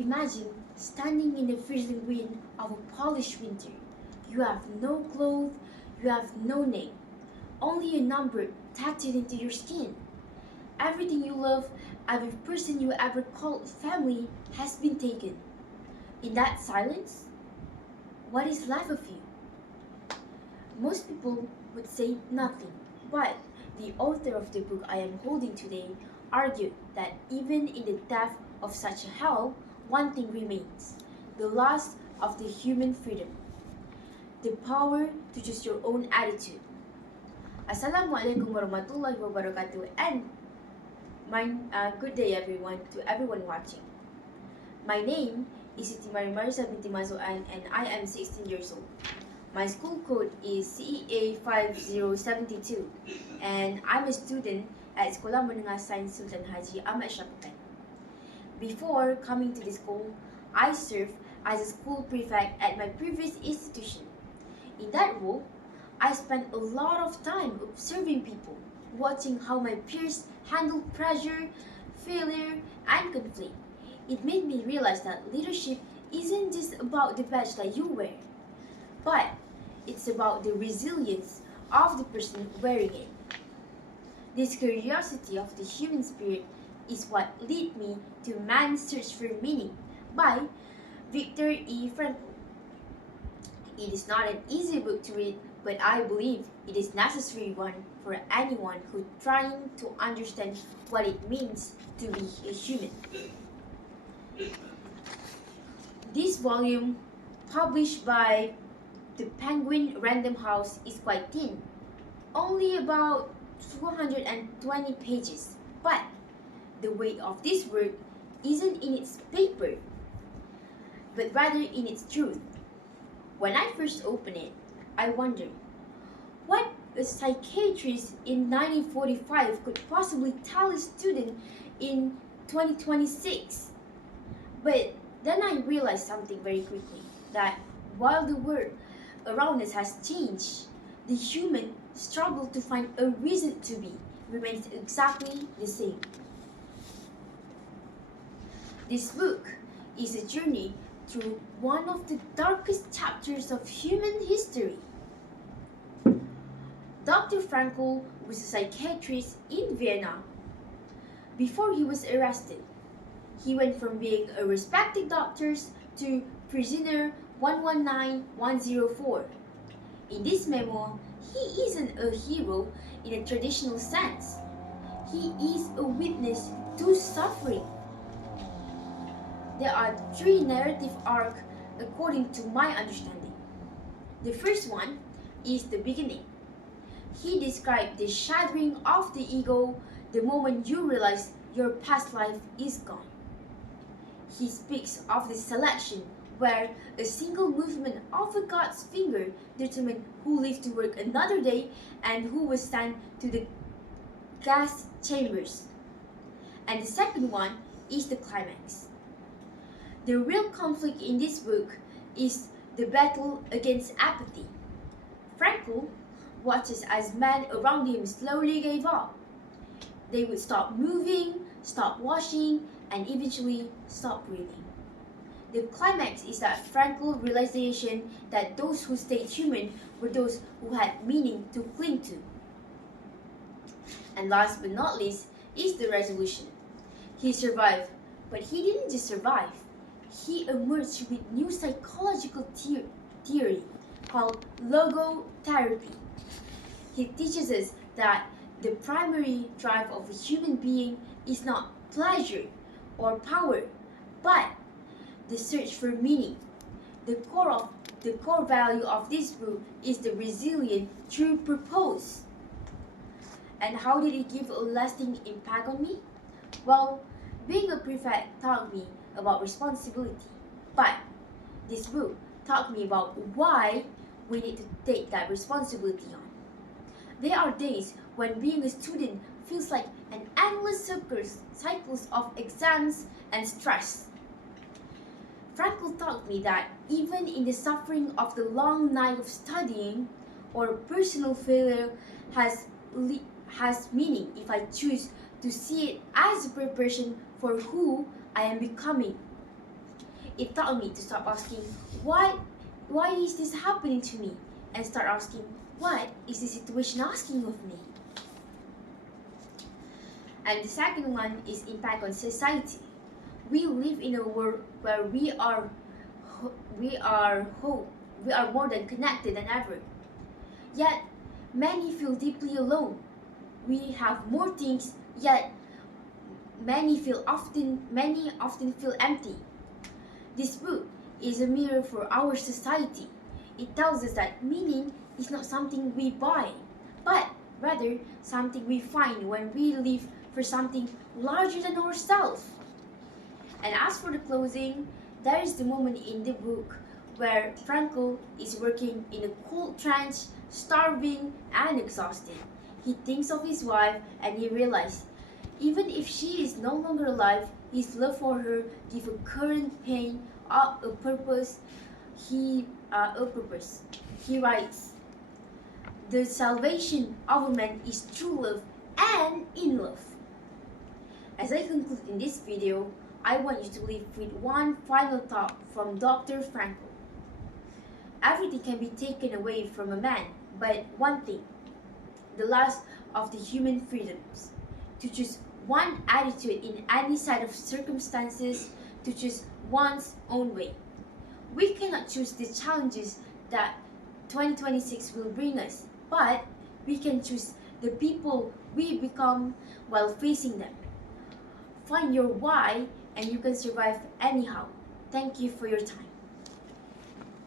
Imagine standing in the freezing wind of a Polish winter. You have no clothes, you have no name, only a number tattooed into your skin. Everything you love, every person you ever called family has been taken. In that silence, what is left of you? Most people would say nothing, but the author of the book I am holding today argued that even in the depth of such a hell, one thing remains: the loss of the human freedom, the power to choose your own attitude. Assalamualaikum warahmatullahi wabarakatuh, and good day to everyone watching. My name is SITI MARISSA binti MAZOAN, and I am 16 years old. My school code is CEA 5072, and I'm a student at Sekolah Menengah SULTAN HAJI, AHMAD. Before coming to the school, I served as a school prefect at my previous institution. In that role, I spent a lot of time observing people, watching how my peers handle pressure, failure, and conflict. It made me realize that leadership isn't just about the badge that you wear, but it's about the resilience of the person wearing it. This curiosity of the human spirit is what led me to Man's Search for Meaning by Viktor E. Frankl. It is not an easy book to read, but I believe it is necessary one for anyone who's trying to understand what it means to be a human. This volume, published by the Penguin Random House, is quite thin, only about 220 pages, but the weight of this work isn't in its paper, but rather in its truth. When I first opened it, I wondered what a psychiatrist in 1945 could possibly tell a student in 2026. But then I realized something very quickly, that while the world around us has changed, the human struggle to find a reason to be remains exactly the same. This book is a journey through one of the darkest chapters of human history. Dr. Frankl was a psychiatrist in Vienna. Before he was arrested, he went from being a respected doctor to prisoner 119104. In this memoir, he isn't a hero in a traditional sense. He is a witness to suffering. There are three narrative arcs according to my understanding. The first one is the beginning. He described the shattering of the ego the moment you realize your past life is gone. He speaks of the selection, where a single movement of a god's finger determined who lived to work another day and who was sent to the gas chambers. And the second one is the climax. The real conflict in this book is the battle against apathy. Frankl watches as men around him slowly gave up. They would stop moving, stop washing, and eventually stop breathing. The climax is that Frankl's realization that those who stayed human were those who had meaning to cling to. And last but not least is the resolution. He survived, but he didn't just survive. He emerged with new psychological theory called logotherapy. He teaches us that the primary drive of a human being is not pleasure or power, but the search for meaning. The core value of this book is the resilient true purpose. And how did it give a lasting impact on me? Well, being a prefect taught me about responsibility, but this book taught me about why we need to take that responsibility on. There are days when being a student feels like an endless cycles of exams and stress. Frankl taught me that even in the suffering of the long night of studying, or personal failure has meaning if I choose to see it as a preparation for who I am becoming. It taught me to stop asking, why is this happening to me? And start asking, what is the situation asking of me? And the second one is impact on society. We live in a world where we are more than connected than ever. Yet many feel deeply alone. We have more things, yet many often feel empty. This book is a mirror for our society. It tells us that meaning is not something we buy, but rather something we find when we live for something larger than ourselves. And as for the closing, there is the moment in the book where Frankel is working in a cold trench, starving and exhausted. He thinks of his wife and he realizes, even if she is no longer alive, his love for her gives her current pain a purpose. He writes, the salvation of a man is true love and in love. As I conclude in this video, I want you to leave with one final thought from Dr. Frankel. Everything can be taken away from a man, but one thing, the last of the human freedoms, to choose one attitude in any set of circumstances, to choose one's own way. We cannot choose the challenges that 2026 will bring us, but we can choose the people we become while facing them. Find your why and you can survive anyhow. Thank you for your time.